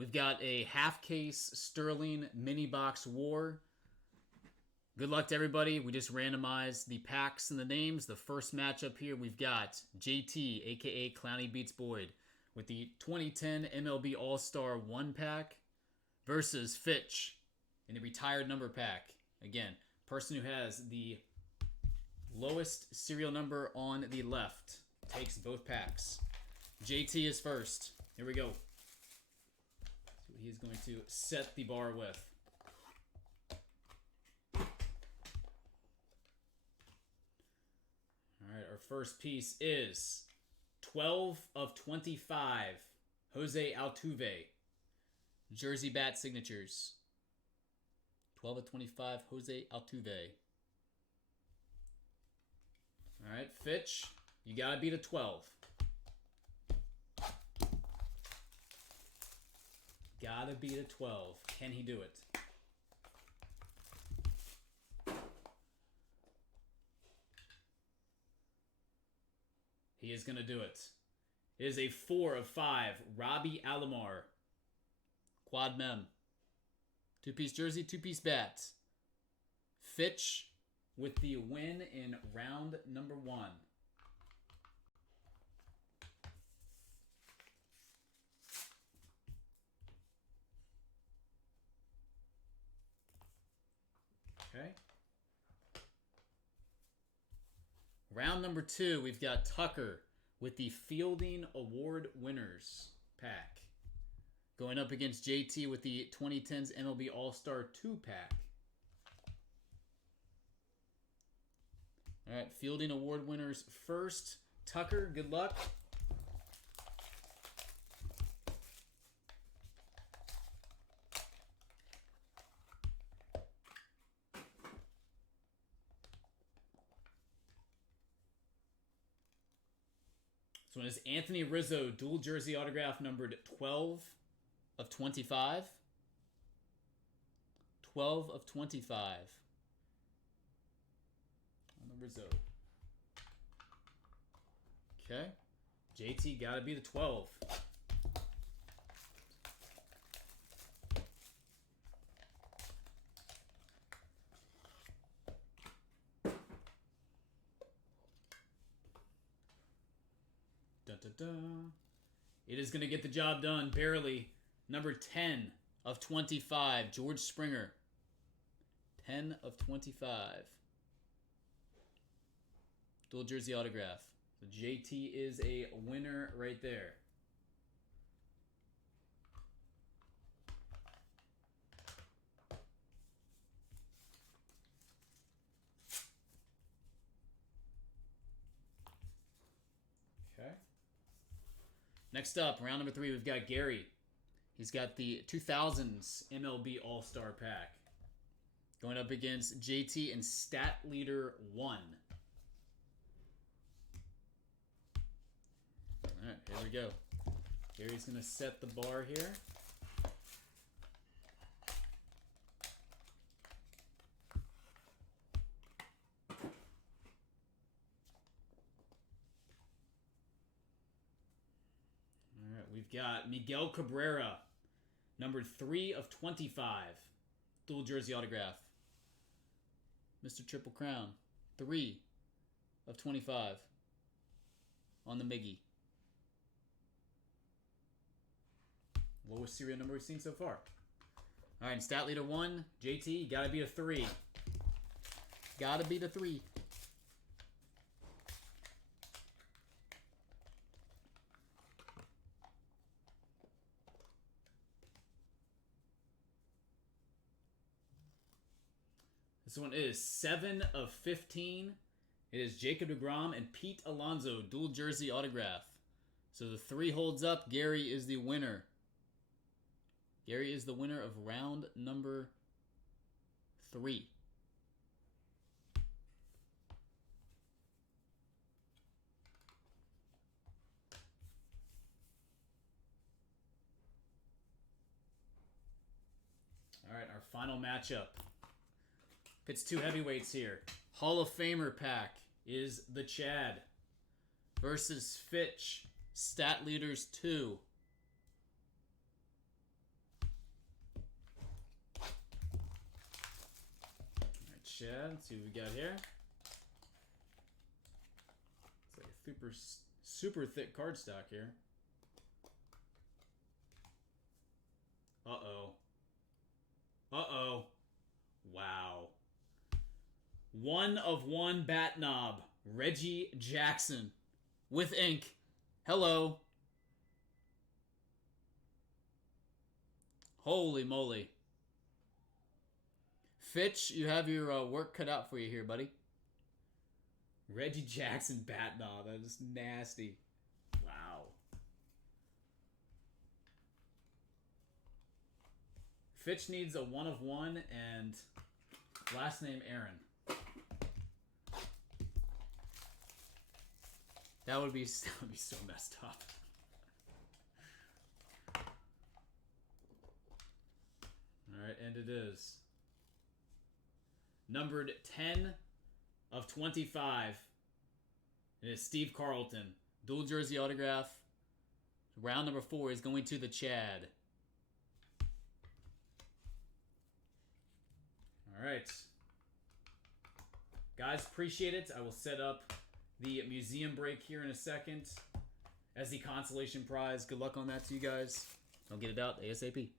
We've got a half case Sterling mini box war. Good luck to everybody. We just randomized the packs and the names. The first matchup here, we've got JT, aka Clowney Beats Boyd, with the 2010 MLB All-Star 1 pack versus Fitch in the retired number pack. Again, person who has the lowest serial number on the left takes both packs. JT is first. Here we go. So he's going to set the bar with. All right, our first piece is 12 of 25, Jose Altuve. Jersey bat signatures. 12 of 25, Jose Altuve. All right, Fitch, you got to beat a 12. Got to beat a 12. Can he do it? He is going to do it. It is a 4 of 5, Robbie Alomar. Quad mem. Two-piece jersey, two-piece bat. Fitch with the win in round number 1. Okay. Round number 2, we've got Tucker with the Fielding Award Winners pack. Going up against JT with the 2010s MLB All-Star 2 pack. All right, Fielding Award Winners first. Tucker, good luck. This one is Anthony Rizzo, dual jersey autograph numbered 12 of 25. 12 of 25 on the Rizzo. Okay. JT got to be the 12. Dun, dun, dun. It is going to get the job done, barely. Number 10 of 25, George Springer. 10 of 25. Dual jersey autograph. So JT is a winner right there. Okay. Next up, round number 3, we've got Gary. He's got the 2000s MLB All-Star pack. Going up against JT in Stat Leader 1. All right, here we go. Gary's going to set the bar here. All right, we've got Miguel Cabrera, numbered 3 of 25, dual jersey autograph. Mr. Triple Crown, 3 of 25 on the Miggy. Lowest serial number we've seen so far. All right, in Stat Leader 1, JT, got to be a 3. Got to be the 3. This one is 7 of 15. It is Jacob deGrom and Pete Alonso, dual jersey autograph. So the 3 holds up. Gary is the winner. Gary is the winner of round number 3. All right, our final matchup. Pits 2 heavyweights here. Hall of Famer pack is the Chad versus Fitch, Stat Leaders 2. Chad. Let's see what we got here. It's like a super thick cardstock here. Uh-oh. Uh-oh. Wow. 1/1 bat knob. Reggie Jackson. With ink. Hello. Holy moly. Fitch, you have your work cut out for you here, buddy. Reggie Jackson bat knob. That is nasty. Wow. Fitch needs a 1/1 and last name Aaron. That would be so messed up. All right, and it is numbered 10/25. It is Steve Carlton. Dual jersey autograph. Round number 4 is going to the Chad. All right. Guys, appreciate it. I will set up the museum break here in a second as the consolation prize. Good luck on that to you guys. I'll get it out ASAP.